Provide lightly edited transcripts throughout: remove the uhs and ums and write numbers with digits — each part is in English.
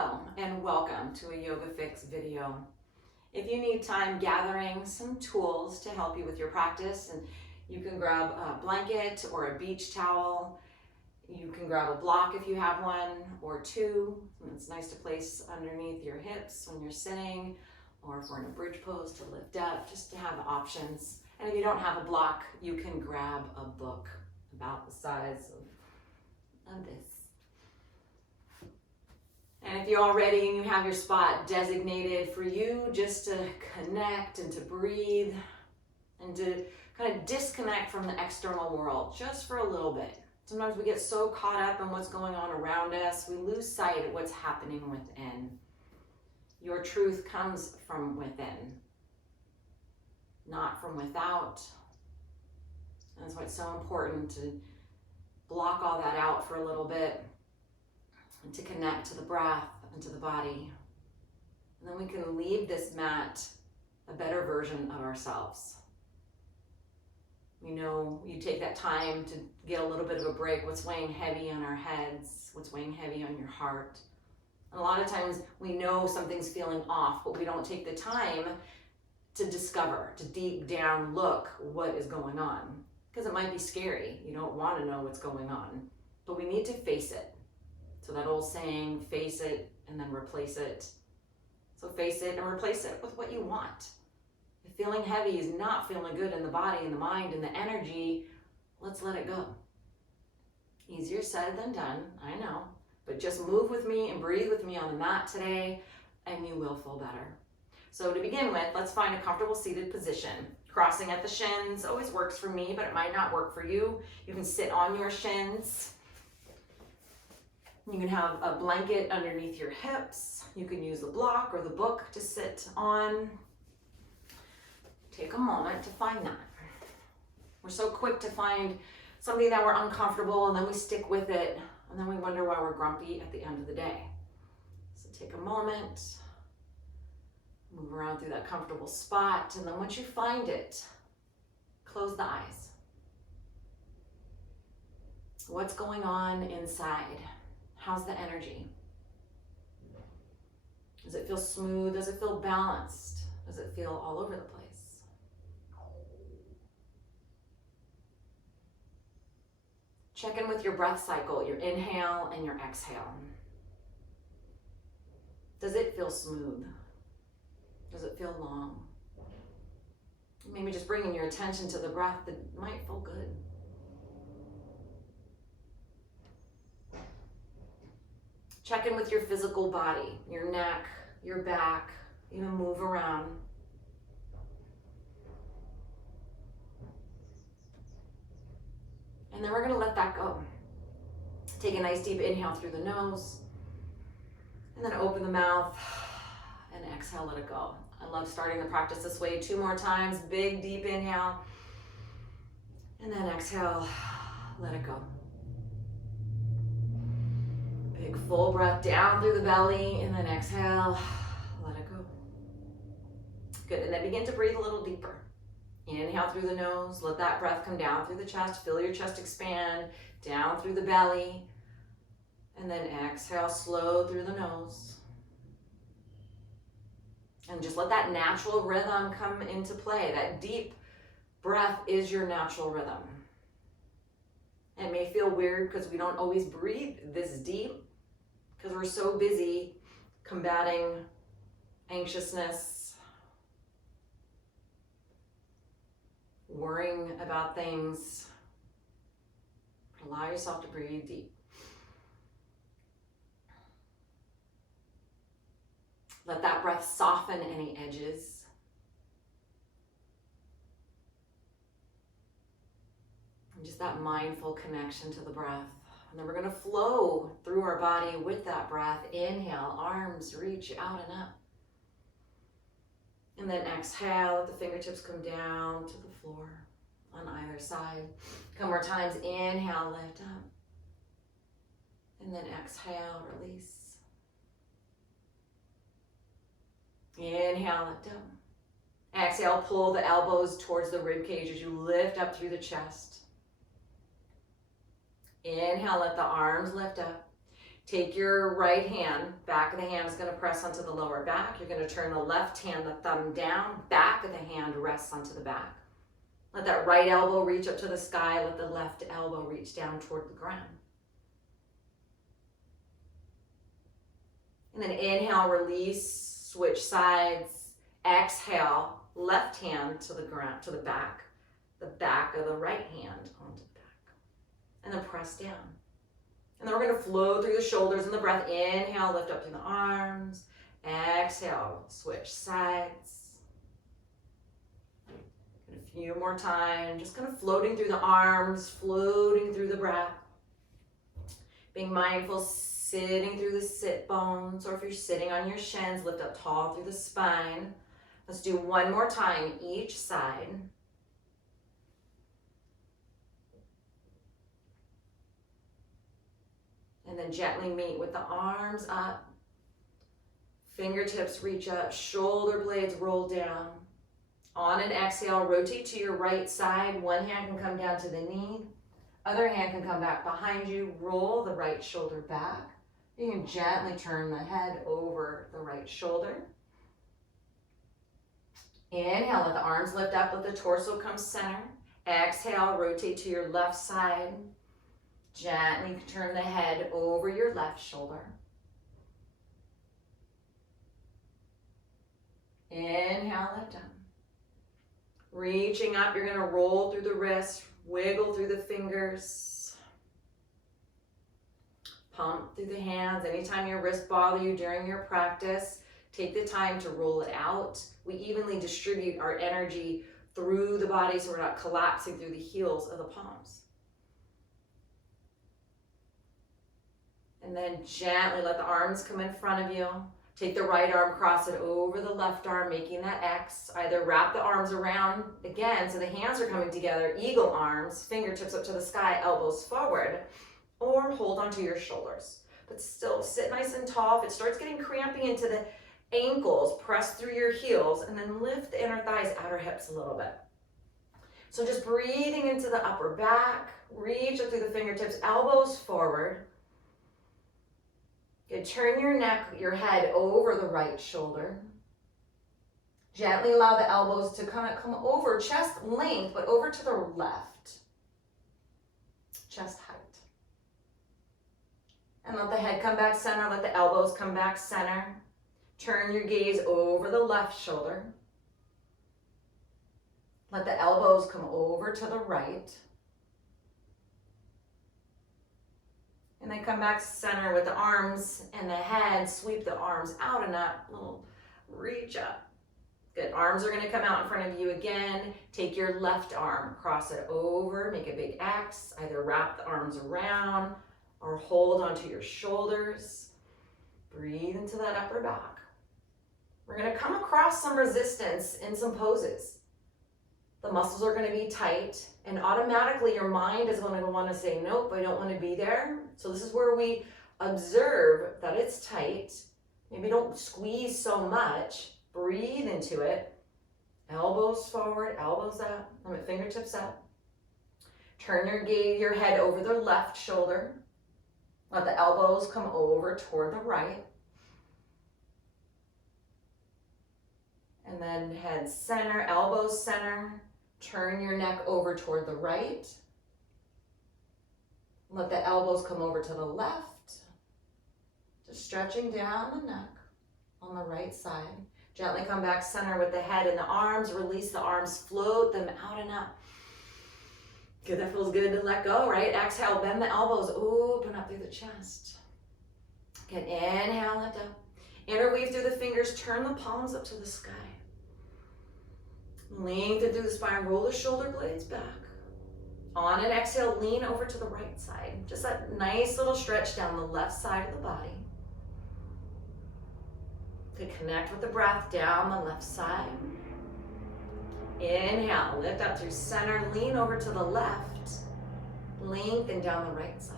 Hello and welcome to a Yoga Fix video. If you need time gathering some tools to help you with your practice, and you can grab a blanket or a beach towel, you can grab a block if you have one or two. It's nice to place underneath your hips when you're sitting, or if we're in a bridge pose to lift up, just to have options. And if you don't have a block, you can grab a book about the size of this. And if you're all ready and you have your spot designated for you just to connect and to breathe and to kind of disconnect from the external world just for a little bit. Sometimes we get so caught up in what's going on around us, we lose sight of what's happening within. Your truth comes from within, not from without. And that's why it's so important to block all that out for a little bit and to connect to the breath and to the body. And then we can leave this mat a better version of ourselves. You know, you take that time to get a little bit of a break. What's weighing heavy on our heads? What's weighing heavy on your heart? And a lot of times we know something's feeling off, but we don't take the time to discover, to deep down look what is going on. Because it might be scary. You don't want to know what's going on. But we need to face it. So that old saying, face it and then replace it. So face it and replace it with what you want. If feeling heavy is not feeling good in the body and the mind and the energy, let's let it go. Easier said than done, I know. But just move with me and breathe with me on the mat today and you will feel better. So to begin with, let's find a comfortable seated position. Crossing at the shins always works for me, but it might not work for you. You can sit on your shins. You can have a blanket underneath your hips. You can use the block or the book to sit on. Take a moment to find that. We're so quick to find something that we're uncomfortable and then we stick with it and then we wonder why we're grumpy at the end of the day. So take a moment, move around through that comfortable spot, and then once you find it, close the eyes. What's going on inside? How's the energy? Does it feel smooth? Does it feel balanced? Does it feel all over the place? Check in with your breath cycle, your inhale and your exhale. Does it feel smooth? Does it feel long? Maybe just bringing your attention to the breath that might feel good. Check in with your physical body, your neck, your back, even move around. And then we're gonna let that go. Take a nice deep inhale through the nose, and then open the mouth, and exhale, let it go. I love starting the practice this way. 2 more times, big deep inhale, and then exhale, let it go. Big full breath down through the belly, and then exhale, let it go. Good, and then begin to breathe a little deeper. Inhale through the nose, let that breath come down through the chest, feel your chest expand, down through the belly, and then exhale, slow through the nose. And just let that natural rhythm come into play. That deep breath is your natural rhythm. It may feel weird because we don't always breathe this deep because we're so busy combating anxiousness, worrying about things. Allow yourself to breathe deep. Let that breath soften any edges. And just that mindful connection to the breath. And then we're going to flow through our body with that breath. Inhale, arms reach out and up. And then exhale, let the fingertips come down to the floor on either side. A couple more times. Inhale, lift up. And then exhale, release. Inhale, lift up. Exhale, pull the elbows towards the rib cage as you lift up through the chest. Inhale, let the arms lift up. Take your right hand, back of the hand is going to press onto the lower back. You're going to turn the left hand, the thumb down, back of the hand rests onto the back. Let that right elbow reach up to the sky. Let the left elbow reach down toward the ground. And then inhale, release, switch sides. Exhale, left hand to the ground, to the back of the right hand onto the back. And then press down. And then we're going to flow through the shoulders and the breath. Inhale, lift up through the arms. Exhale, switch sides. A few more times, just kind of floating through the arms, floating through the breath. Being mindful, sitting through the sit bones, or if you're sitting on your shins, lift up tall through the spine. Let's do one more time each side. And then gently meet with the arms up. Fingertips reach up, shoulder blades roll down. On an exhale, rotate to your right side. One hand can come down to the knee. Other hand can come back behind you. Roll the right shoulder back. You can gently turn the head over the right shoulder. Inhale, let the arms lift up, let the torso come center. Exhale, rotate to your left side. Gently turn the head over your left shoulder. Inhale, lift up. Reaching up, you're going to roll through the wrists, wiggle through the fingers. Pump through the hands. Anytime your wrists bother you during your practice, take the time to roll it out. We evenly distribute our energy through the body so we're not collapsing through the heels of the palms. And then gently let the arms come in front of you. Take the right arm, cross it over the left arm, making that X. Either wrap the arms around, again, so the hands are coming together, eagle arms, fingertips up to the sky, elbows forward, or hold onto your shoulders. But still, sit nice and tall. If it starts getting cramping into the ankles, press through your heels, and then lift the inner thighs, outer hips a little bit. So just breathing into the upper back, reach up through the fingertips, elbows forward. Good. Turn your neck, your head over the right shoulder. Gently allow the elbows to kind of come over, chest length, but over to the left. Chest height. And let the head come back center, let the elbows come back center. Turn your gaze over the left shoulder. Let the elbows come over to the right. And then come back center with the arms and the head. Sweep the arms out and up. Little reach up. Good. Arms are going to come out in front of you again. Take your left arm, cross it over, make a big X. Either wrap the arms around or hold onto your shoulders. Breathe into that upper back. We're going to come across some resistance in some poses. The muscles are going to be tight, and automatically your mind is going to want to say, nope, I don't want to be there. So this is where we observe that it's tight. Maybe don't squeeze so much. Breathe into it. Elbows forward, elbows up, fingertips up. Turn your head over the left shoulder. Let the elbows come over toward the right. And then head center, elbows center. Turn your neck over toward the right. Let the elbows come over to the left. Just stretching down the neck on the right side. Gently come back center with the head and the arms. Release the arms, float them out and up. Good, that feels good to let go, right? Exhale, bend the elbows, open up through the chest. Good, inhale, lift up. Interweave through the fingers, turn the palms up to the sky. Lengthen through the spine, roll the shoulder blades back. On an exhale, lean over to the right side. Just that nice little stretch down the left side of the body. To connect with the breath down the left side. Inhale, lift up through center, lean over to the left. Lengthen down the right side.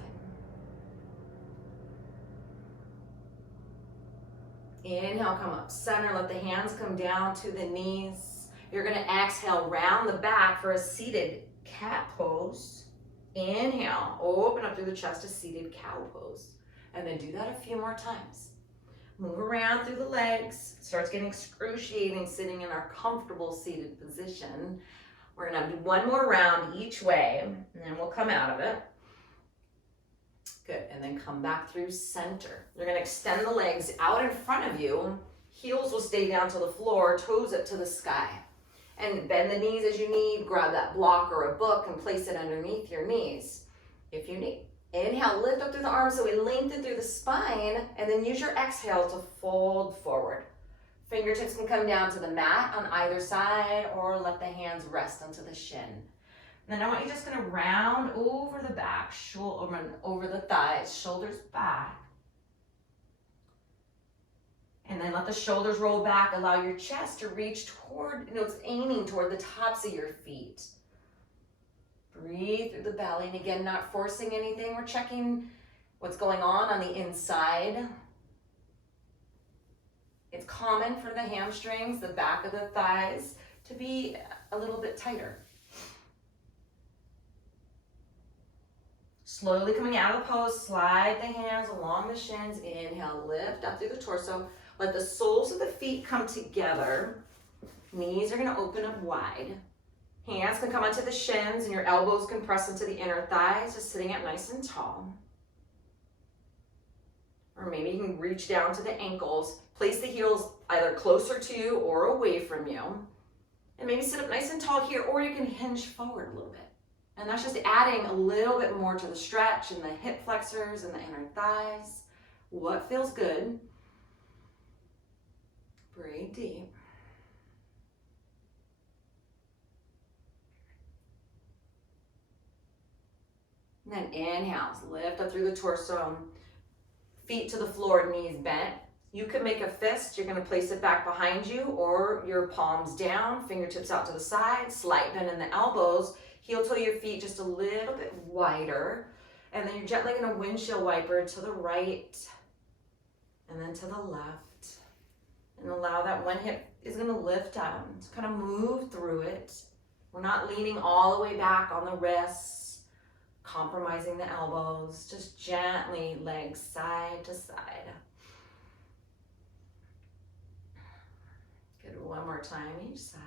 Inhale, come up center, let the hands come down to the knees. You're going to exhale, round the back for a seated cat pose. Inhale, open up through the chest, a seated cow pose. And then do that a few more times. Move around through the legs. It starts getting excruciating sitting in our comfortable seated position. We're gonna do one more round each way, and then we'll come out of it. Good, and then come back through center. You're gonna extend the legs out in front of you. Heels will stay down to the floor, toes up to the sky. And bend the knees as you need. Grab that block or a book and place it underneath your knees if you need. Inhale, lift up through the arms so we lengthen through the spine, and then use your exhale to fold forward. Fingertips can come down to the mat on either side, or let the hands rest onto the shin. And then I want you just gonna round over the back, over the thighs, shoulders back. And then let the shoulders roll back. Allow your chest to reach toward, it's aiming toward the tops of your feet. Breathe through the belly, and again, not forcing anything. We're checking what's going on the inside. It's common for the hamstrings, the back of the thighs, to be a little bit tighter. Slowly coming out of the pose, slide the hands along the shins. Inhale, lift up through the torso. Let the soles of the feet come together. Knees are gonna open up wide. Hands can come onto the shins, and your elbows can press into the inner thighs, just sitting up nice and tall. Or maybe you can reach down to the ankles. Place the heels either closer to you or away from you. And maybe sit up nice and tall here, or you can hinge forward a little bit. And that's just adding a little bit more to the stretch in the hip flexors and the inner thighs. What feels good? Breathe deep. And then inhales, lift up through the torso, feet to the floor, knees bent. You can make a fist. You're gonna place it back behind you, or your palms down, fingertips out to the side, slight bend in the elbows, heel toe your feet just a little bit wider. And then you're gently gonna windshield wiper to the right, and then to the left. And allow that one hip is gonna lift up. Just kind of move through it. We're not leaning all the way back on the wrists, compromising the elbows. Just gently legs side to side. Good, one more time each side.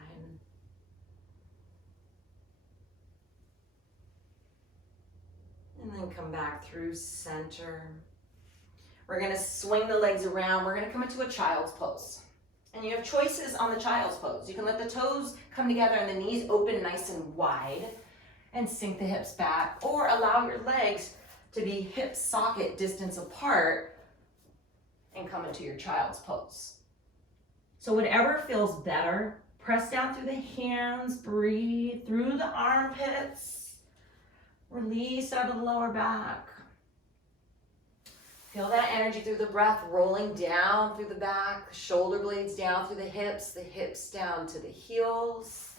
And then come back through center. We're gonna swing the legs around. We're gonna come into a child's pose. And you have choices on the child's pose. You can let the toes come together and the knees open nice and wide and sink the hips back, or allow your legs to be hip socket distance apart and come into your child's pose. So whatever feels better, press down through the hands, breathe through the armpits, release out of the lower back. Feel that energy through the breath rolling down through the back, shoulder blades down through the hips down to the heels.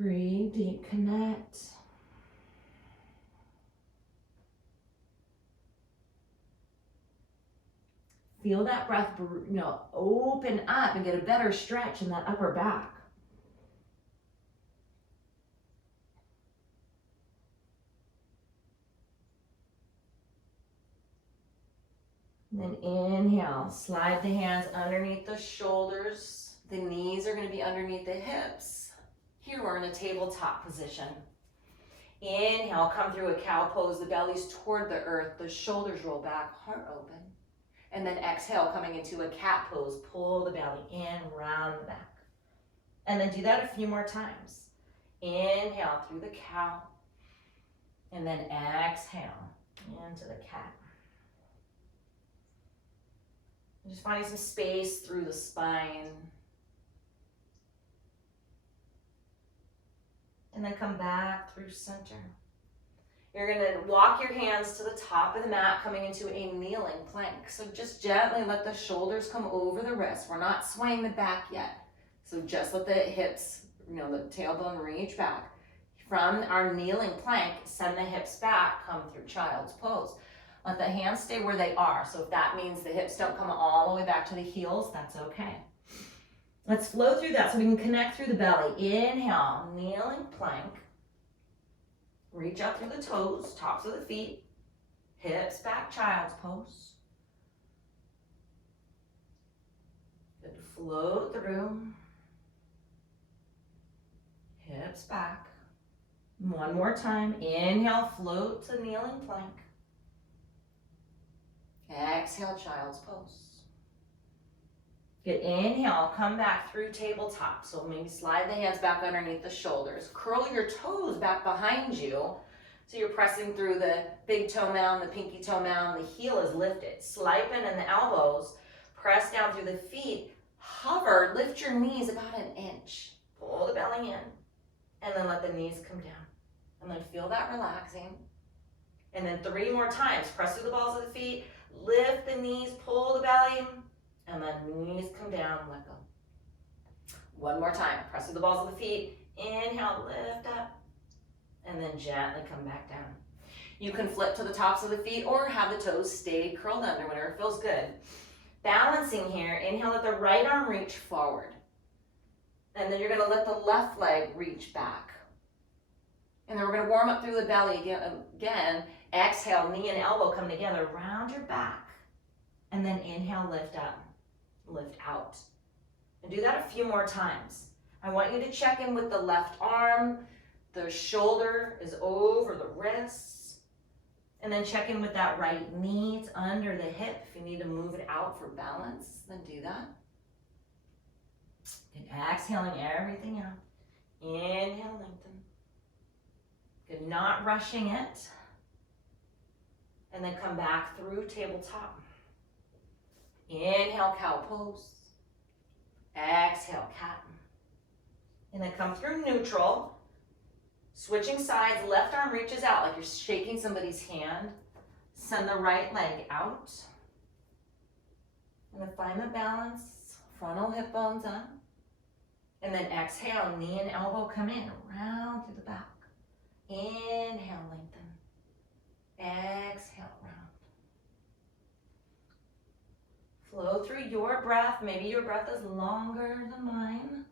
Breathe deep, connect. Feel that breath, open up and get a better stretch in that upper back. And then inhale, slide the hands underneath the shoulders. The knees are going to be underneath the hips. Here we're in a tabletop position. Inhale, come through a cow pose. The belly's toward the earth. The shoulders roll back, heart open. And then exhale, coming into a cat pose. Pull the belly in, round the back. And then do that a few more times. Inhale through the cow. And then exhale into the cat. Just finding some space through the spine. And then come back through center. You're gonna walk your hands to the top of the mat, coming into a kneeling plank. So just gently let the shoulders come over the wrists. We're not swaying the back yet. So just let the hips, the tailbone reach back. From our kneeling plank, send the hips back, come through child's pose. Let the hands stay where they are. So if that means the hips don't come all the way back to the heels, that's okay. Let's flow through that so we can connect through the belly. Inhale, kneeling plank. Reach out through the toes, tops of the feet. Hips back, child's pose. Good to float through. Hips back. One more time. Inhale, float to kneeling plank. Exhale, child's pose. Good, inhale, come back through tabletop. So maybe slide the hands back underneath the shoulders. Curl your toes back behind you. So you're pressing through the big toe mound, the pinky toe mound, the heel is lifted. Slide bend in the elbows, press down through the feet, hover, lift your knees about an inch. Pull the belly in, and then let the knees come down. And then feel that relaxing. And then 3 more times, press through the balls of the feet, lift the knees, pull the belly, and then knees come down, let go. One more time, press through the balls of the feet, inhale, lift up, and then gently come back down. You can flip to the tops of the feet or have the toes stay curled under, whatever feels good. Balancing here, inhale, let the right arm reach forward. And then you're gonna let the left leg reach back. And then we're gonna warm up through the belly again. Exhale, knee and elbow come together, round your back. And then inhale, lift up, lift out. And do that a few more times. I want you to check in with the left arm. The shoulder is over the wrists. And then check in with that right knee. It's under the hip. If you need to move it out for balance, then do that. And exhaling everything out. Inhale, lengthen. Good, not rushing it. And then come back through tabletop. Inhale, cow pose. Exhale, cat. And then come through neutral. Switching sides, left arm reaches out like you're shaking somebody's hand. Send the right leg out. And then find the balance. Frontal hip bones up. And then exhale, knee and elbow come in, round through the back. Inhale, lengthen. Exhale, round. Flow through your breath. Maybe your breath is longer than mine.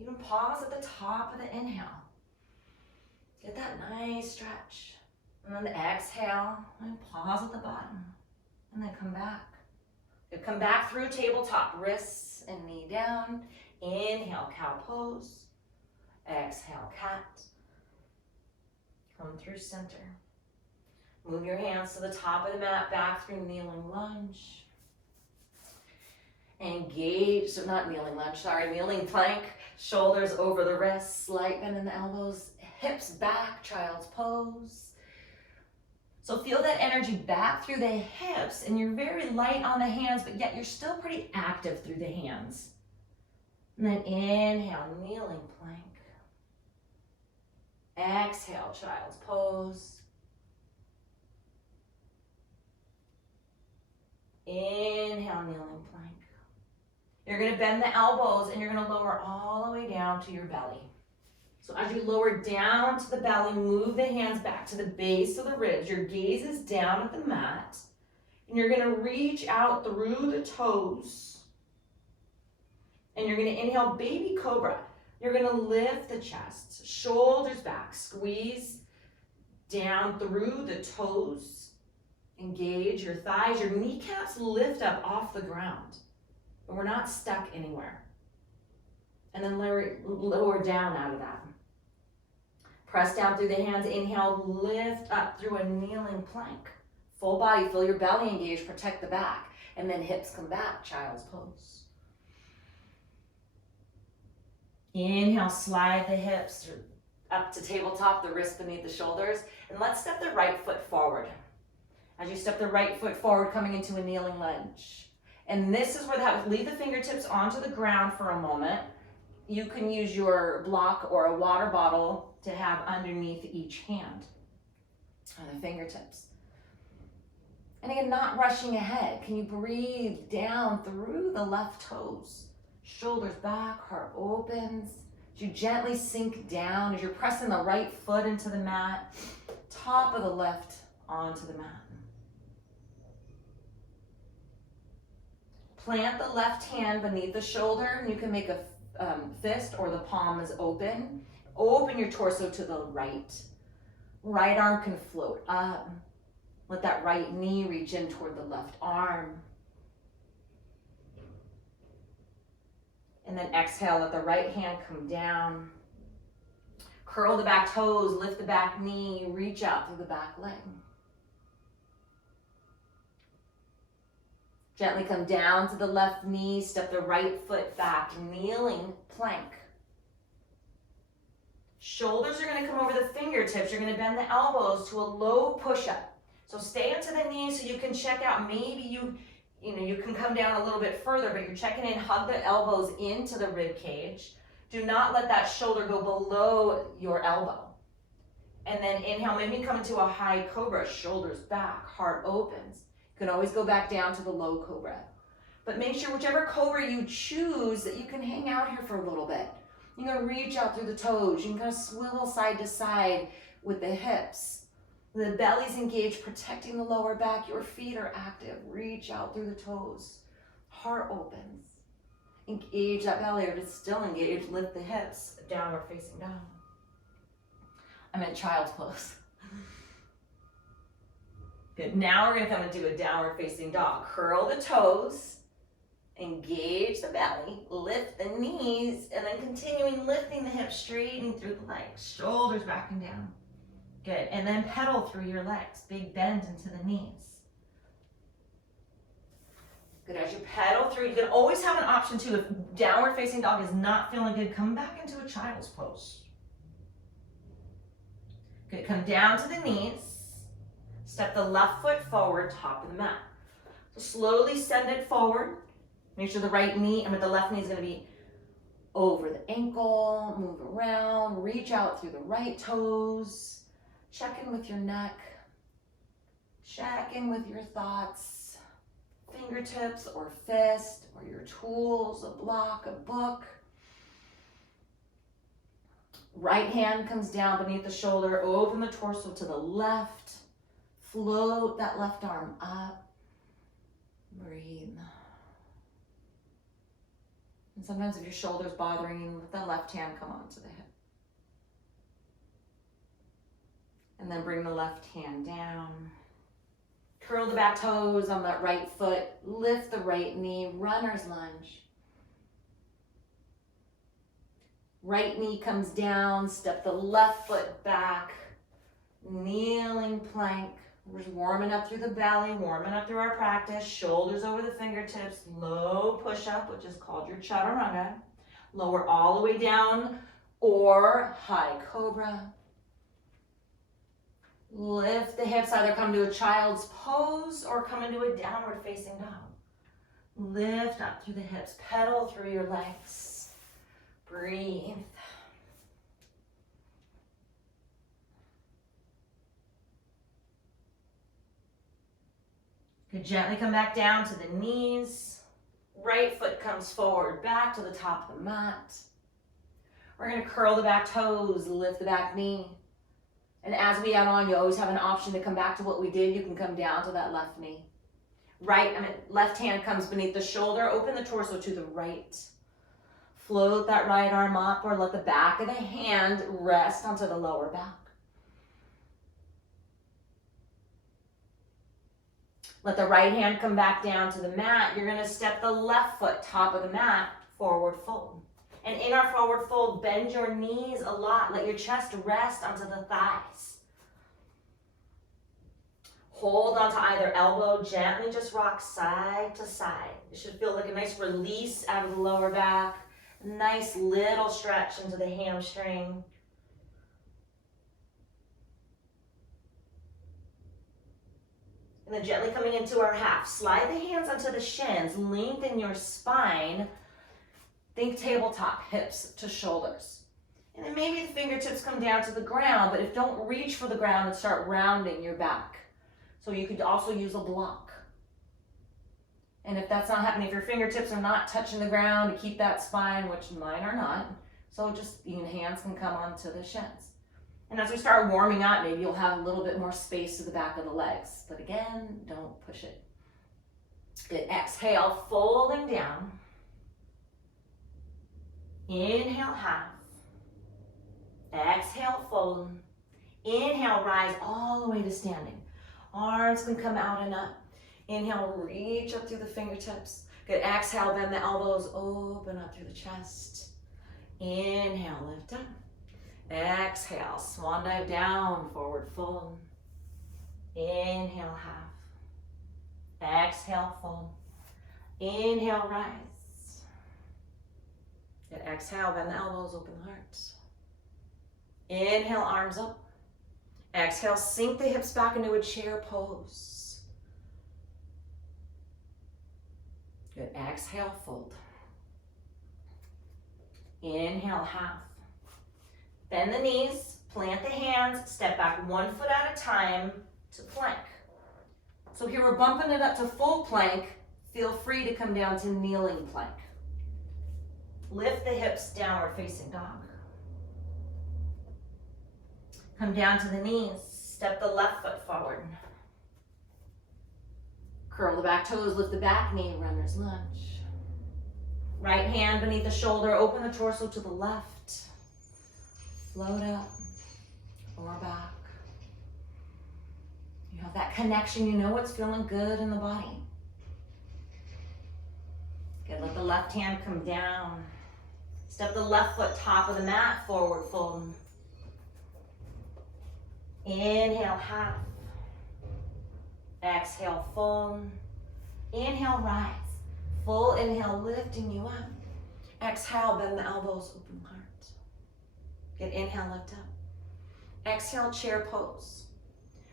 Even pause at the top of the inhale. Get that nice stretch. And then exhale and pause at the bottom. And then come back. You come back through tabletop, wrists and knee down. Inhale, cow pose. Exhale, cat. Come through center. Move your hands to the top of the mat, back through kneeling lunge. Engage, so not kneeling lunge, sorry, kneeling plank. Shoulders over the wrists, slight bend in the elbows, hips back, child's pose. So feel that energy back through the hips, and you're very light on the hands, but yet you're still pretty active through the hands. And then inhale, kneeling plank. Exhale, child's pose. Inhale, kneeling plank. You're gonna bend the elbows and you're gonna lower all the way down to your belly. So as you lower down to the belly, move the hands back to the base of the ribs. Your gaze is down at the mat. And you're gonna reach out through the toes. And you're gonna inhale, baby cobra. You're gonna lift the chest, shoulders back, squeeze down through the toes. Engage your thighs, your kneecaps lift up off the ground. But we're not stuck anywhere. And then lower down out of that. Press down through the hands, inhale, lift up through a kneeling plank. Full body, feel your belly engage, protect the back. And then hips come back, child's pose. Inhale, slide the hips up to tabletop, the wrists beneath the shoulders. And let's step the right foot forward. As you step the right foot forward, coming into a kneeling lunge. And this is where leave the fingertips onto the ground for a moment. You can use your block or a water bottle to have underneath each hand on the fingertips. And again, not rushing ahead. Can you breathe down through the left toes? Shoulders back, heart opens. As you gently sink down, as you're pressing the right foot into the mat, top of the left onto the mat. Plant the left hand beneath the shoulder, and you can make a fist or the palm is open. Open your torso to the right. Right arm can float up. Let that right knee reach in toward the left arm. And then exhale, let the right hand come down. Curl the back toes, lift the back knee, reach out through the back leg. Gently come down to the left knee, step the right foot back, kneeling plank. Shoulders are gonna come over the fingertips. You're gonna bend the elbows to a low push-up. So stay onto the knees so you can check out. Maybe you can come down a little bit further, but you're checking in, hug the elbows into the rib cage. Do not let that shoulder go below your elbow. And then inhale, maybe come into a high cobra, shoulders back, heart opens. You can always go back down to the low cobra. But make sure whichever cobra you choose that you can hang out here for a little bit. You're gonna reach out through the toes. You can kind of swivel side to side with the hips. The belly's engaged, protecting the lower back. Your feet are active. Reach out through the toes. Heart opens. Engage that belly, or if it's still engaged, lift the hips. Downward facing dog. I'm in child's pose. Good, now we're gonna come and do a downward facing dog. Curl the toes, engage the belly, lift the knees, and then continuing lifting the hips, straightening through the legs, shoulders back and down. Good, and then pedal through your legs, big bend into the knees. Good, as you pedal through, you can always have an option too. If downward facing dog is not feeling good, come back into a child's pose. Good, come down to the knees. Step the left foot forward, top of the mat. So slowly send it forward. Make sure the right knee, the left knee is gonna be over the ankle, move around, reach out through the right toes. Check in with your neck. Check in with your thoughts. Fingertips or fist or your tools, a block, a book. Right hand comes down beneath the shoulder, open the torso to the left. Float that left arm up. Breathe. And sometimes if your shoulder's bothering you, let the left hand come onto the hip. And then bring the left hand down. Curl the back toes on that right foot. Lift the right knee, runner's lunge. Right knee comes down, step the left foot back. Kneeling plank. We're just warming up through the belly, warming up through our practice. Shoulders over the fingertips, low push-up, which is called your chaturanga. Lower all the way down, or high cobra. Lift the hips, either come to a child's pose or come into a downward facing dog. Lift up through the hips, pedal through your legs. Breathe. Good, gently come back down to the knees. Right foot comes forward, back to the top of the mat. We're gonna curl the back toes, lift the back knee. And as we add on, you always have an option to come back to what we did. You can come down to that left knee. Left hand comes beneath the shoulder, open the torso to the right. Float that right arm up or let the back of the hand rest onto the lower back. Let the right hand come back down to the mat. You're gonna step the left foot, top of the mat, forward fold. And in our forward fold, bend your knees a lot. Let your chest rest onto the thighs. Hold onto either elbow, gently just rock side to side. It should feel like a nice release out of the lower back. Nice little stretch into the hamstring. And then gently coming into our half. Slide the hands onto the shins, lengthen your spine. Think tabletop, hips to shoulders. And then maybe the fingertips come down to the ground, but don't reach for the ground and start rounding your back. So you could also use a block. And if that's not happening, if your fingertips are not touching the ground to keep that spine, which mine are not, so just even hands can come onto the shins. And as we start warming up, maybe you'll have a little bit more space to the back of the legs. But again, don't push it. Good, exhale, folding down. Inhale, half. Exhale, fold. Inhale, rise all the way to standing. Arms can come out and up. Inhale, reach up through the fingertips. Good, exhale, bend the elbows, open up through the chest. Inhale, lift up. Exhale, swan dive down, forward fold. Inhale, half. Exhale, fold. Inhale, rise. Good, exhale, bend the elbows, open the heart. Inhale, arms up. Exhale, sink the hips back into a chair pose. Good, exhale, fold. Inhale, half. Bend the knees, plant the hands, step back 1 foot at a time to plank. So here we're bumping it up to full plank. Feel free to come down to kneeling plank. Lift the hips, downward facing dog. Come down to the knees, step the left foot forward. Curl the back toes, lift the back knee, runner's lunge. Right hand beneath the shoulder, open the torso to the left. Float up or back. You have that connection, you know what's feeling good in the body. Good, let the left hand come down. Step the left foot top of the mat, forward fold. Inhale, half. Exhale, fold. Inhale, rise. Full inhale, lifting you up. Exhale, bend the elbows, open the heart. Good, inhale, lift up. Exhale, chair pose.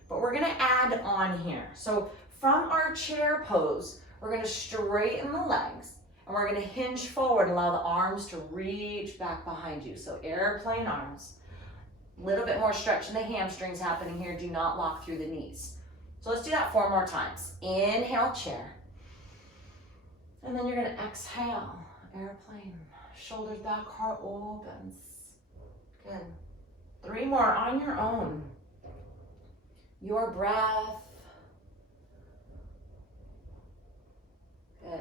But we're gonna add on here. So from our chair pose, we're gonna straighten the legs and we're gonna hinge forward, allow the arms to reach back behind you. So airplane arms. A little bit more stretch in the hamstrings happening here. Do not lock through the knees. So let's do that 4 more times. Inhale, chair. And then you're gonna exhale, airplane. Shoulders back, heart opens. Good. 3 more on your own. Your breath. Good.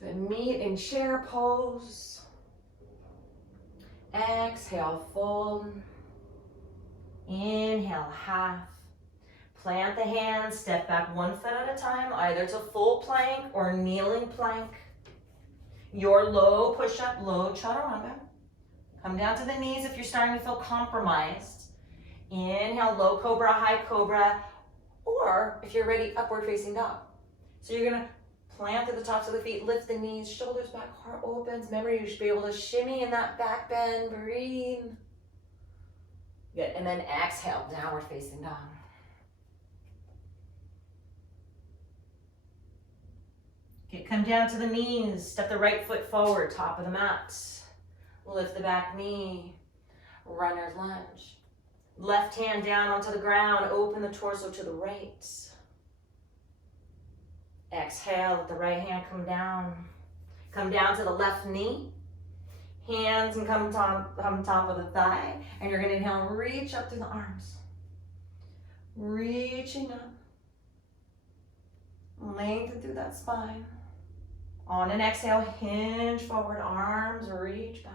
Good. Meet in chair pose. Exhale, fold. Inhale, half. Plant the hands, step back 1 foot at a time, either to full plank or kneeling plank. Your low push-up, low chaturanga. Come down to the knees if you're starting to feel compromised. Inhale, low cobra, high cobra, or if you're ready, upward facing dog. So you're gonna plant at the tops of the feet, lift the knees, shoulders back, heart opens. Remember, you should be able to shimmy in that back bend, breathe. Good, and then exhale, downward facing dog. Okay, come down to the knees, step the right foot forward, top of the mat. Lift the back knee, runner's lunge. Left hand down onto the ground, open the torso to the right. Exhale, let the right hand come down. Come down to the left knee. Hands can come top of the thigh. And you're gonna inhale, reach up through the arms. Reaching up. Lengthen through that spine. On an exhale, hinge forward, arms reach back.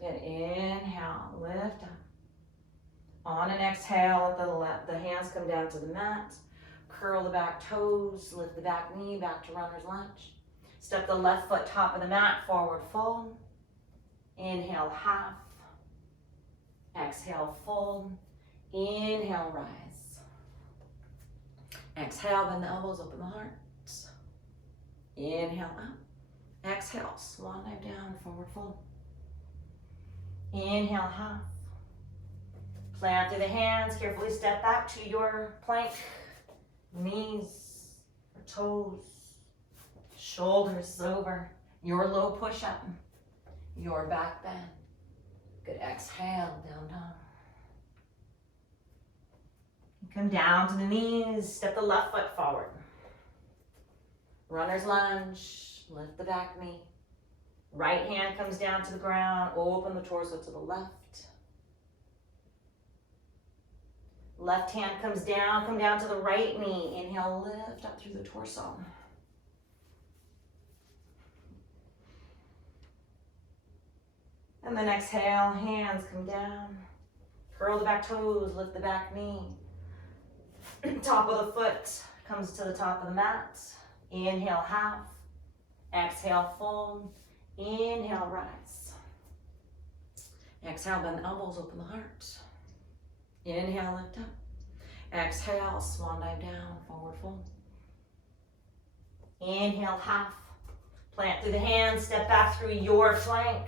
Good, inhale, lift up. On an exhale, let the hands come down to the mat. Curl the back toes, lift the back knee, back to runner's lunge. Step the left foot top of the mat, forward fold. Inhale, half. Exhale, fold. Inhale, rise. Exhale, bend the elbows, open the heart. Inhale, up. Exhale, swan dive down, forward fold. Inhale, half. Plant through the hands, carefully step back to your plank. Knees or toes, shoulders over, your low push-up, your back bend. Good, exhale, down dog. Come down to the knees, step the left foot forward. Runner's lunge, lift the back knee. Right hand comes down to the ground, open the torso to the left. Left hand comes down, come down to the right knee. Inhale, lift up through the torso. And then exhale, hands come down. Curl the back toes, lift the back knee. Top of the foot comes to the top of the mat. Inhale, half. Exhale, fold. Inhale, rise. Exhale, bend the elbows, open the heart. Inhale, lift up. Exhale, swan dive down, forward fold. Inhale, half. Plant through the hands, step back through your flank.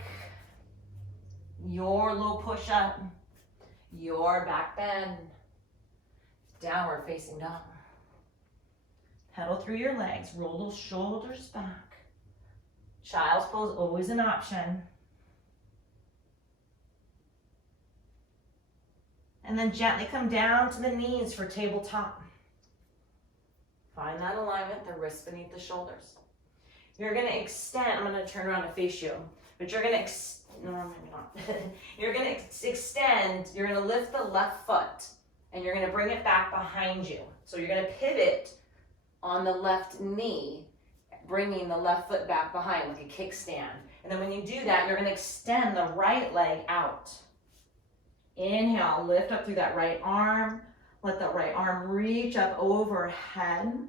Your low push up. Your back bend. Downward facing dog. Pedal through your legs, roll those shoulders back. Child's pose, always an option. And then gently come down to the knees for tabletop. Find that alignment, the wrists beneath the shoulders. You're gonna extend, I'm gonna turn around to face you, but you're gonna no, maybe not. You're gonna extend, you're gonna lift the left foot, and you're gonna bring it back behind you. So you're gonna pivot on the left knee, bringing the left foot back behind like a kickstand. And then when you do that, you're gonna extend the right leg out. Inhale, lift up through that right arm. Let that right arm reach up overhead.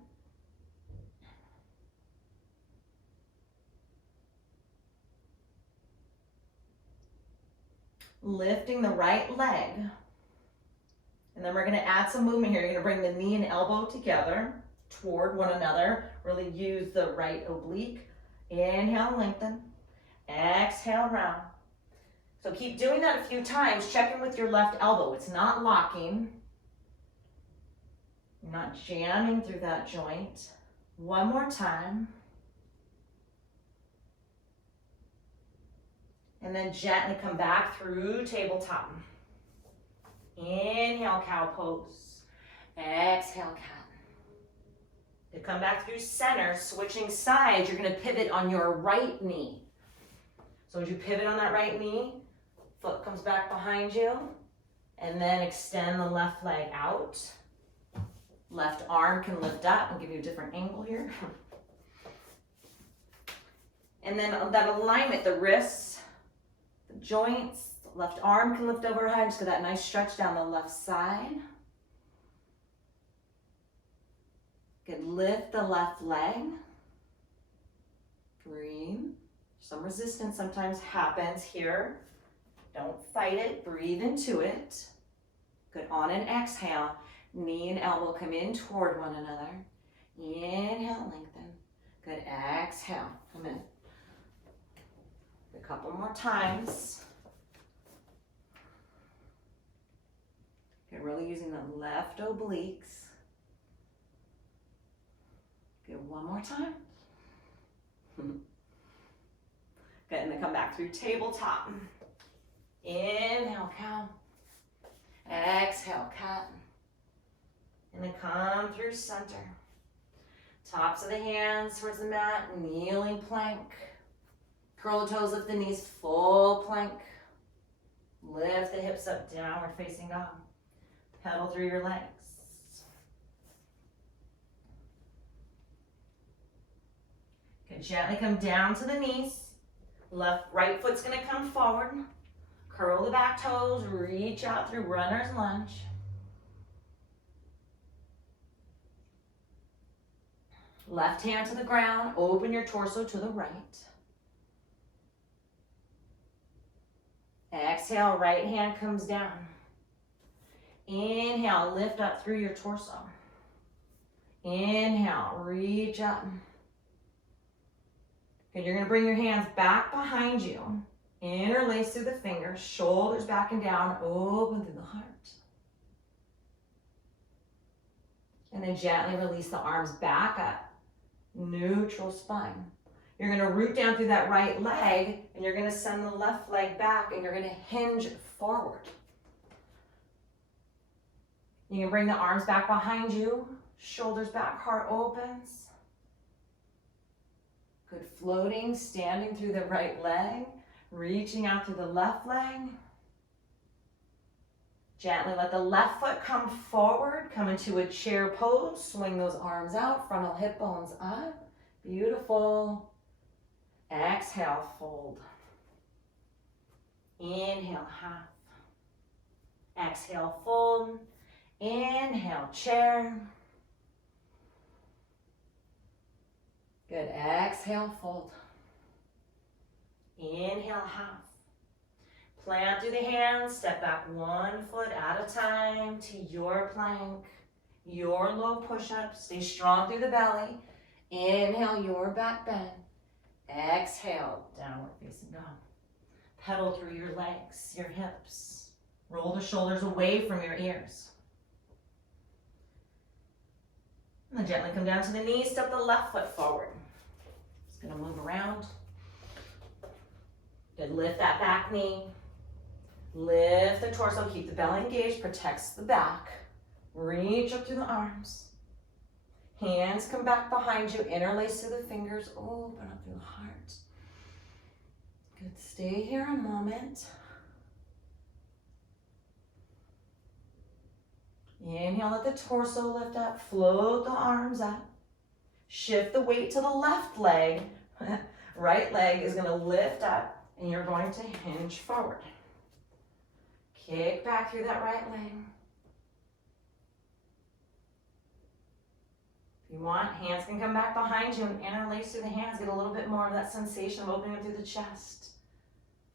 Lifting the right leg. And then we're gonna add some movement here. You're gonna bring the knee and elbow together toward one another. Really use the right oblique. Inhale, lengthen. Exhale, round. So keep doing that a few times. Check in with your left elbow. It's not locking. You're not jamming through that joint. One more time. And then gently come back through tabletop. Inhale, cow pose. Exhale, cat. To come back through center, switching sides, you're gonna pivot on your right knee. So as you pivot on that right knee, foot comes back behind you, and then extend the left leg out. Left arm can lift up. I'll give you a different angle here. And then that alignment, the wrists, the joints, the left arm can lift overhead, just get that nice stretch down the left side. Good, lift the left leg. Breathe. Some resistance sometimes happens here. Don't fight it, breathe into it. Good, on an exhale, knee and elbow come in toward one another. Inhale, lengthen. Good, exhale, come in. A couple more times. Good, really using the left obliques. Good, one more time. Good, and then come back through tabletop. Inhale, cow. Exhale, cat. And then come through center. Tops of the hands towards the mat, kneeling plank. Curl the toes, lift the knees, full plank. Lift the hips up, downward facing dog. Pedal through your legs. Good, gently come down to the knees. Right foot's gonna come forward. Curl the back toes, reach out through runner's lunge. Left hand to the ground, open your torso to the right. Exhale, right hand comes down. Inhale, lift up through your torso. Inhale, reach up. Good, you're gonna bring your hands back behind you. Interlace through the fingers, shoulders back and down, open through the heart. And then gently release the arms back up, neutral spine. You're gonna root down through that right leg, and you're gonna send the left leg back, and you're gonna hinge forward. You can bring the arms back behind you, shoulders back, heart opens. Good, floating, standing through the right leg, reaching out through the left leg. Gently let the left foot come forward, come into a chair pose, swing those arms out, frontal hip bones up. Beautiful. Exhale, fold. Inhale, half. Exhale, fold. Inhale, chair. Good, exhale, fold. Inhale, half. Plant through the hands, step back 1 foot at a time to your plank, your low push-up. Stay strong through the belly. Inhale, your back bend. Exhale, downward facing dog. Pedal through your legs, your hips. Roll the shoulders away from your ears. And then gently come down to the knees, step the left foot forward. Just gonna move around. Good, lift that back knee. Lift the torso, keep the belly engaged, protects the back. Reach up through the arms. Hands come back behind you, interlace through the fingers, open up through the heart. Good, stay here a moment. Inhale, let the torso lift up, float the arms up. Shift the weight to the left leg. Right leg is gonna lift up and you're going to hinge forward. Kick back through that right leg. If you want, hands can come back behind you and interlace through the hands. Get a little bit more of that sensation of opening up through the chest.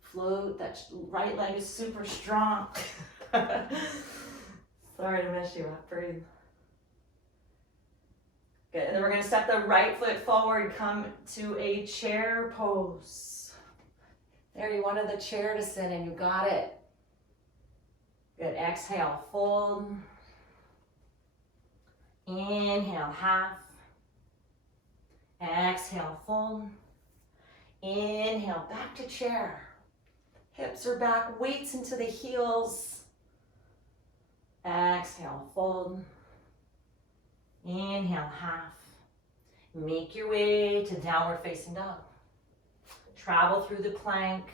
Float, that right leg is super strong. Sorry to mess you up, breathe. Good, and then we're gonna step the right foot forward, come to a chair pose. There, you wanted the chair to sit in, you got it. Good, exhale, fold. Inhale, half. Exhale, fold. Inhale, back to chair. Hips are back, weights into the heels. Exhale, fold. Inhale, half. Make your way to downward facing dog. Travel through the plank.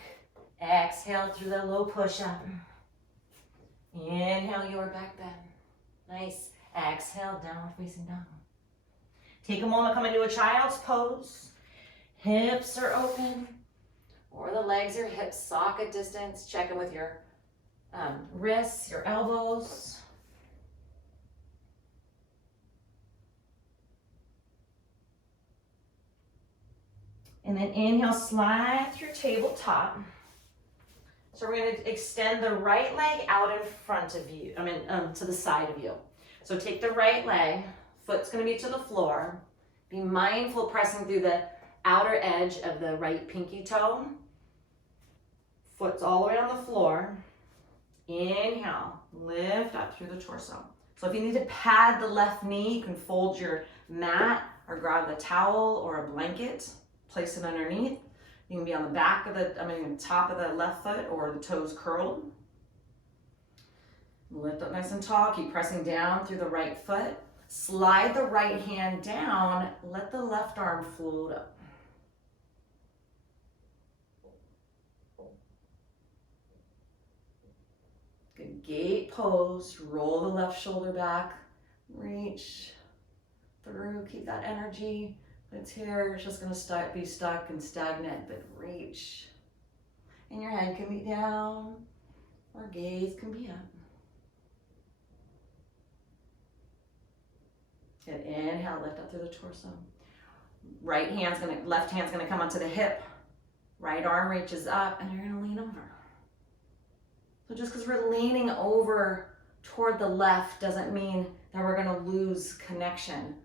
Exhale through the low push-up. Inhale, your back bend. Nice. Exhale, downward facing dog. Take a moment, come into a child's pose. Hips are open. Or the legs or hips socket distance. Check in with your wrists, your elbows. And then inhale, slide through tabletop. So we're going to extend the right leg out in front of you, to the side of you. So take the right leg, foot's going to be to the floor. Be mindful pressing through the outer edge of the right pinky toe. Foot's all the way on the floor. Inhale, lift up through the torso. So if you need to pad the left knee, you can fold your mat or grab the towel or a blanket, place it underneath. You can be on the back of top of the left foot or the toes curled. Lift up nice and tall, keep pressing down through the right foot. Slide the right hand down, let the left arm float up. Good, gate pose, roll the left shoulder back, reach through, keep that energy. It's here, it's just gonna be stuck and stagnant, but reach. And your head can be down, or gaze can be up. Good, inhale, lift up through the torso. Left hand's gonna come onto the hip. Right arm reaches up, and you're gonna lean over. So just because we're leaning over toward the left doesn't mean that we're gonna lose connection.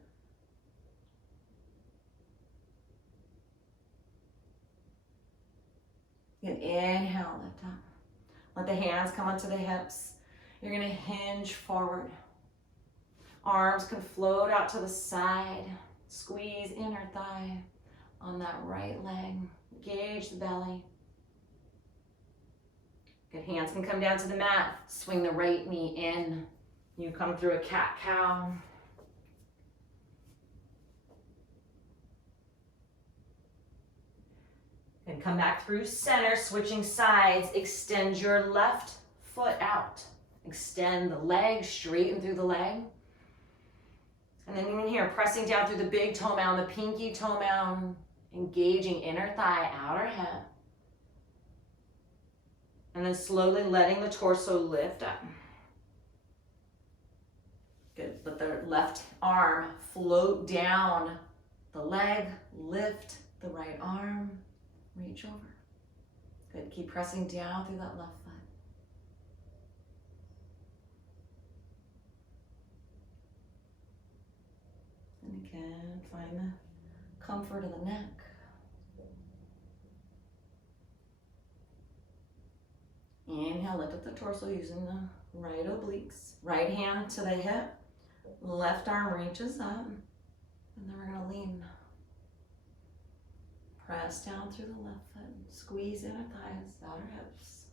Good, inhale, lift up. Let the hands come onto the hips. You're gonna hinge forward. Arms can float out to the side. Squeeze inner thigh on that right leg. Engage the belly. Good, hands can come down to the mat. Swing the right knee in. You come through a cat-cow. And come back through center, switching sides. Extend your left foot out. Extend the leg, straighten through the leg. And then in here, pressing down through the big toe mound, the pinky toe mound, engaging inner thigh, outer hip. And then slowly letting the torso lift up. Good. Let the left arm float down the leg, lift the right arm, reach over. Good. Keep pressing down through that left foot. And again, find the comfort of the neck. Inhale, lift up the torso using the right obliques. Right hand to the hip. Left arm reaches up. And then we're going to lean. Press down through the left foot. Squeeze inner thighs, outer hips.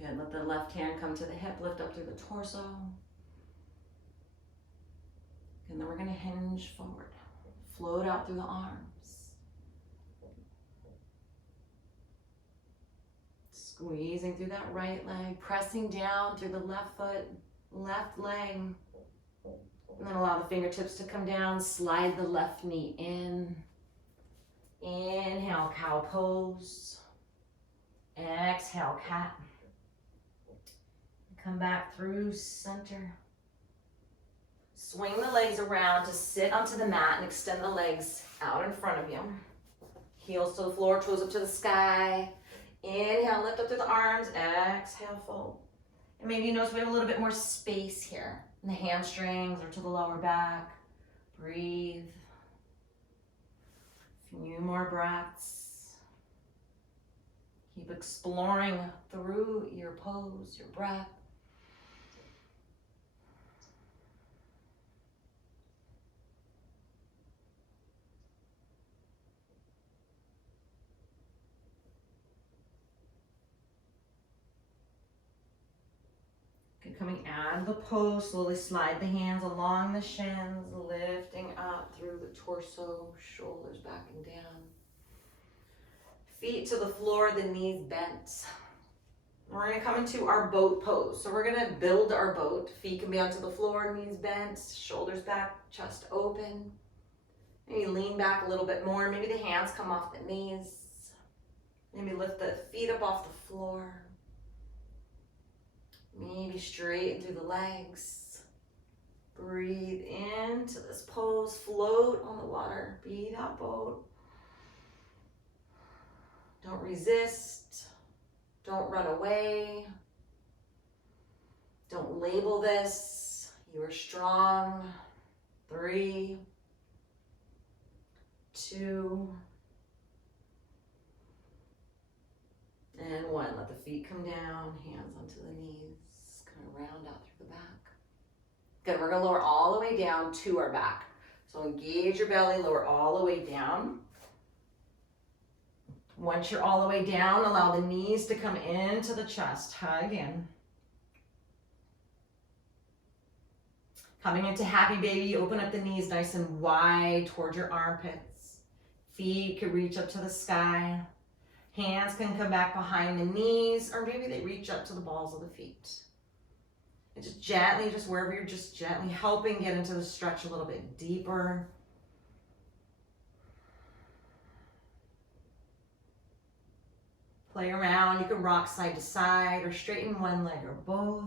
Good. Let the left hand come to the hip. Lift up through the torso. And then we're going to hinge forward. Float out through the arms. Squeezing through that right leg, pressing down through the left foot, left leg. And then allow the fingertips to come down, slide the left knee in. Inhale, cow pose. Exhale, cat. Come back through center. Swing the legs around to sit onto the mat and extend the legs out in front of you. Heels to the floor, toes up to the sky. Inhale, lift up through the arms. Exhale, fold. And maybe you notice we have a little bit more space here in the hamstrings or to the lower back. Breathe. A few more breaths. Keep exploring through your pose, your breath. Coming out of the pose, slowly slide the hands along the shins, lifting up through the torso, shoulders back and down. Feet to the floor, the knees bent. We're gonna come into our boat pose. So we're gonna build our boat. Feet can be onto the floor, knees bent, shoulders back, chest open. Maybe lean back a little bit more. Maybe the hands come off the knees. Maybe lift the feet up off the floor. Maybe straighten through the legs. Breathe into this pose. Float on the water. Be that boat. Don't resist. Don't run away. Don't label this. You are strong. 3, 2, and 1. Let the feet come down. Hands onto the knees. Round out through the back. Good, we're gonna lower all the way down to our back. So engage your belly, lower all the way down. Once you're all the way down, allow the knees to come into the chest. Hug in. Coming into happy baby, open up the knees nice and wide towards your armpits. Feet can reach up to the sky. Hands can come back behind the knees, or maybe they reach up to the balls of the feet. And just gently, just wherever you're just gently helping get into the stretch a little bit deeper. Play around. You can rock side to side or straighten one leg or both.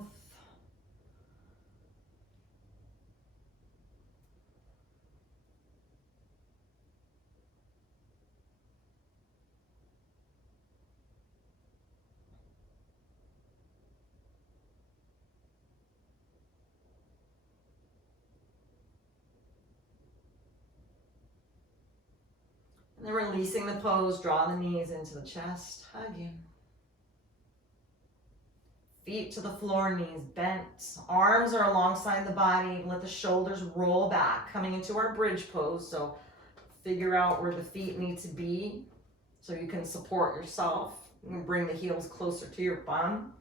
And then releasing the pose, draw the knees into the chest, hug in. Feet to the floor, knees bent. Arms are alongside the body. Let the shoulders roll back, coming into our bridge pose. So figure out where the feet need to be so you can support yourself. You can bring the heels closer to your bum.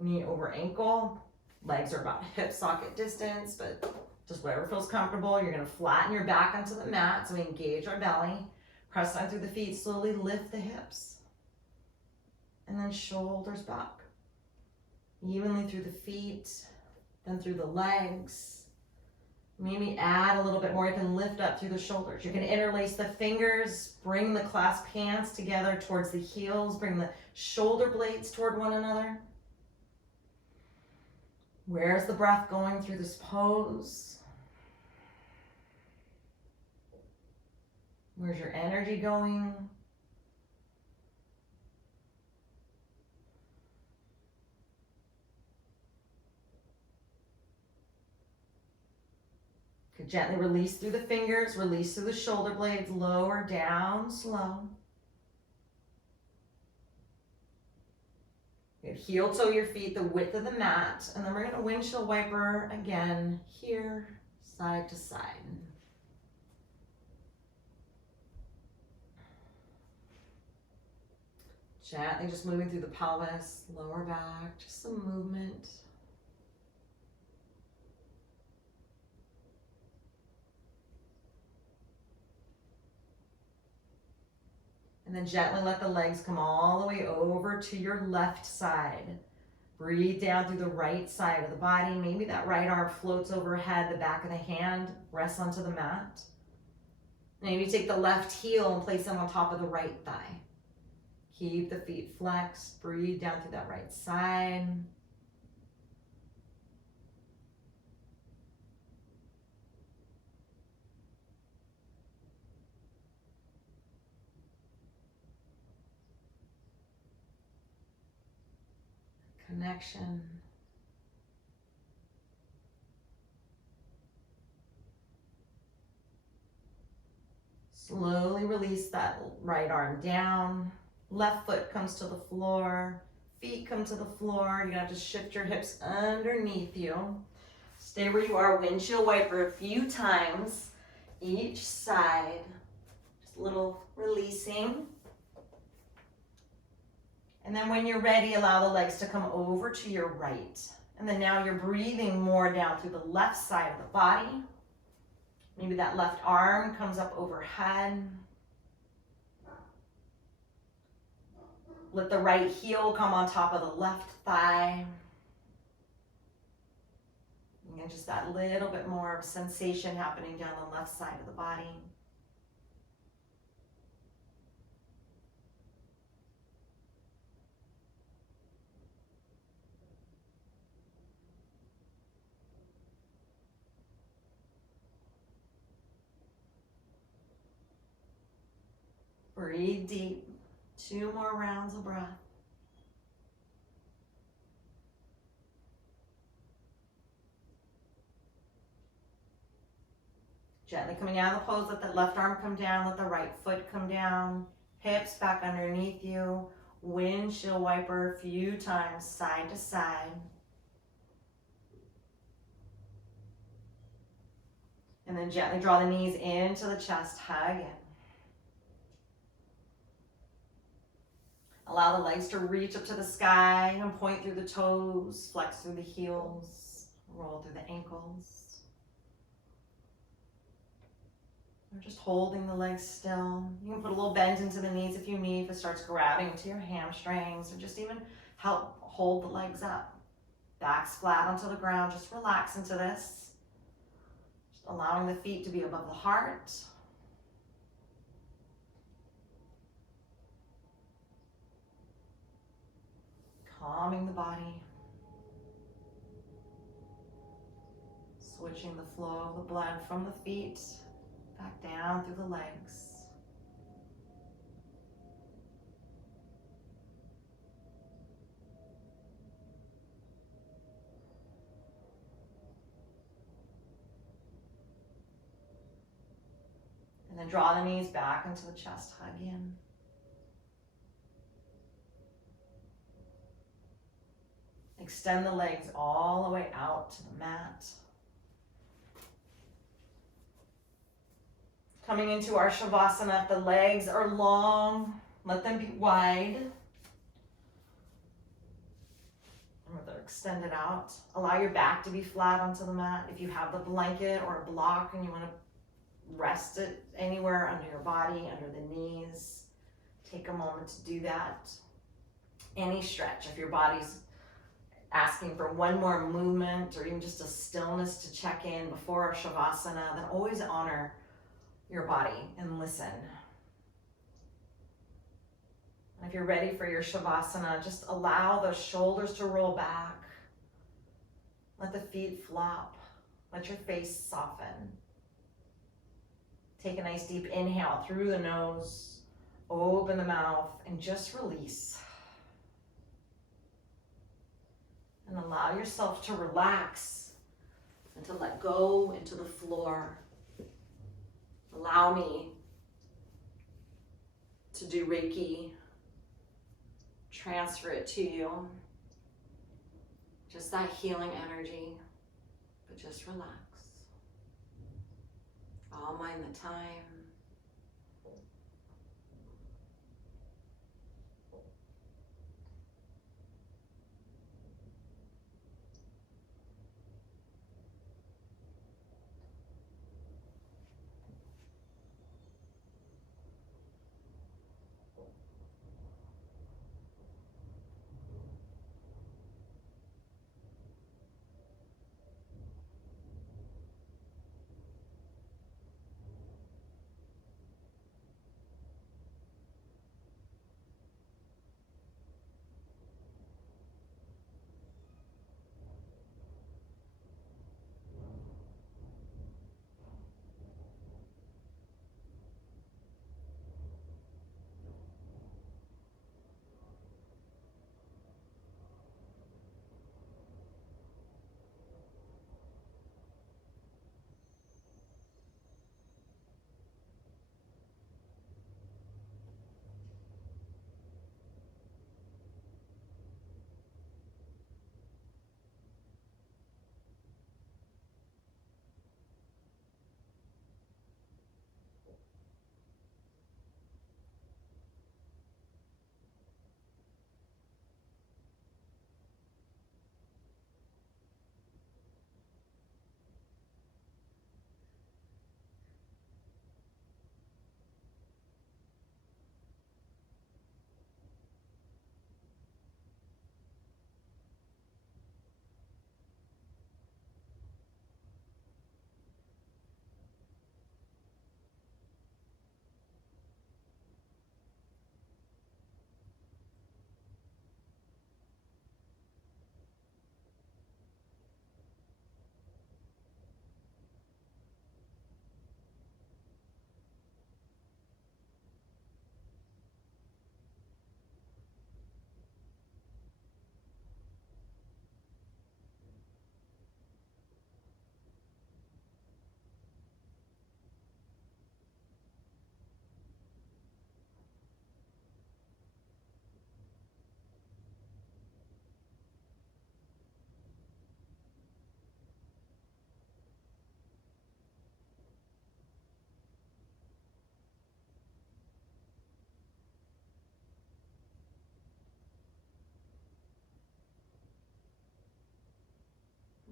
Knee over ankle. Legs are about hip socket distance, but Just whatever feels comfortable. You're gonna flatten your back onto the mat, so we engage our belly. Press down through the feet, slowly lift the hips. And then shoulders back. Evenly through the feet, then through the legs. Maybe add a little bit more. You can lift up through the shoulders. You can interlace the fingers, bring the clasped hands together towards the heels, bring the shoulder blades toward one another. Where's the breath going through this pose? Where's your energy going? Could gently release through the fingers, release through the shoulder blades, lower down, slow. Good. Heel toe your feet the width of the mat, and then we're going to windshield wiper again here, side to side. Gently just moving through the pelvis, lower back, just some movement. And then gently let the legs come all the way over to your left side. Breathe down through the right side of the body. Maybe that right arm floats overhead, the back of the hand rests onto the mat. Maybe take the left heel and place them on top of the right thigh. Keep the feet flexed. Breathe down through that right side. Connection. Slowly release that right arm down. Left foot comes to the floor. Feet come to the floor. You're gonna have to shift your hips underneath you. Stay where you are. Windshield wiper a few times each side. Just a little releasing. And then when you're ready, allow the legs to come over to your right. And then now you're breathing more down through the left side of the body. Maybe that left arm comes up overhead. Let the right heel come on top of the left thigh. And just that little bit more of sensation happening down the left side of the body. Breathe deep. 2 more rounds of breath. Gently coming out of the pose, let the left arm come down, let the right foot come down. Hips back underneath you. Windshield wiper a few times, side to side. And then gently draw the knees into the chest, hug in. Allow the legs to reach up to the sky and point through the toes, flex through the heels, roll through the ankles. Or just holding the legs still. You can put a little bend into the knees if you need, if it starts grabbing into your hamstrings, or just even help hold the legs up. Back's flat onto the ground, just relax into this. Just allowing the feet to be above the heart. Calming the body. Switching the flow of the blood from the feet back down through the legs. And then draw the knees back into the chest, hug in. Extend the legs all the way out to the mat. Coming into our Shavasana, if the legs are long, let them be wide. with it extended out. Allow your back to be flat onto the mat. If you have the blanket or a block and you want to rest it anywhere under your body, under the knees, take a moment to do that. Any stretch, if your body's asking for one more movement or even just a stillness to check in before our Shavasana, then always honor your body and listen. And if you're ready for your Shavasana, just allow the shoulders to roll back. Let the feet flop. Let your face soften. Take a nice deep inhale through the nose, open the mouth, and just release. And allow yourself to relax and to let go into the floor. Allow me to do Reiki, transfer it to you. Just that healing energy, but just relax. I'll mind the time.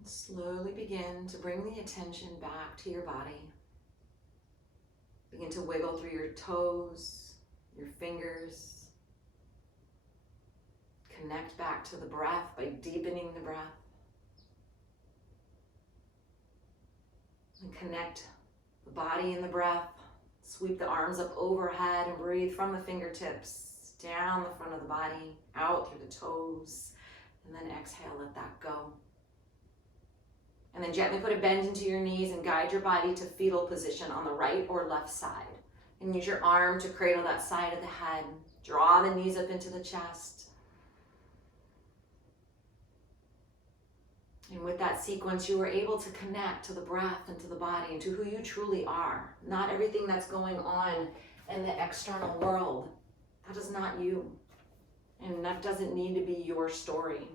Slowly begin to bring the attention back to your body. Begin to wiggle through your toes, your fingers. Connect back to the breath by deepening the breath. And connect the body and the breath. Sweep the arms up overhead and breathe from the fingertips down the front of the body, out through the toes, and then exhale, let that go. And then gently put a bend into your knees and guide your body to fetal position on the right or left side. And use your arm to cradle that side of the head. Draw the knees up into the chest. And with that sequence, you were able to connect to the breath and to the body and to who you truly are. Not everything that's going on in the external world. That is not you. And that doesn't need to be your story.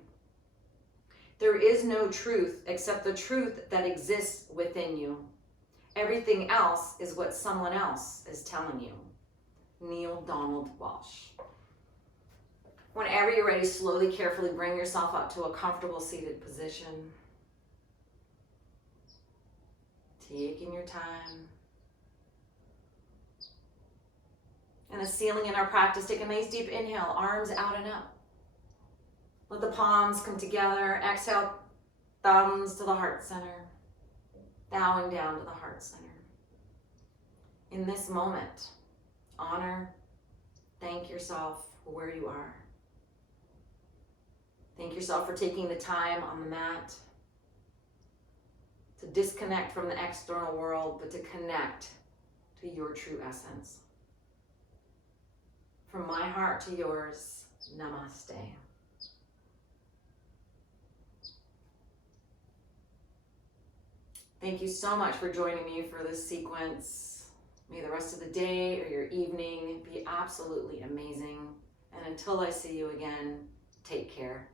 There is no truth except the truth that exists within you. Everything else is what someone else is telling you. Neil Donald Walsh. Whenever you're ready, slowly, carefully bring yourself up to a comfortable seated position. Taking your time. And as sealing in our practice, take a nice deep inhale, arms out and up. Let the palms come together. Exhale, thumbs to the heart center. Bowing down to the heart center. In this moment, honor, thank yourself for where you are. Thank yourself for taking the time on the mat to disconnect from the external world, but to connect to your true essence. From my heart to yours, namaste. Thank you so much for joining me for this sequence. May the rest of the day or your evening be absolutely amazing. And until I see you again, take care.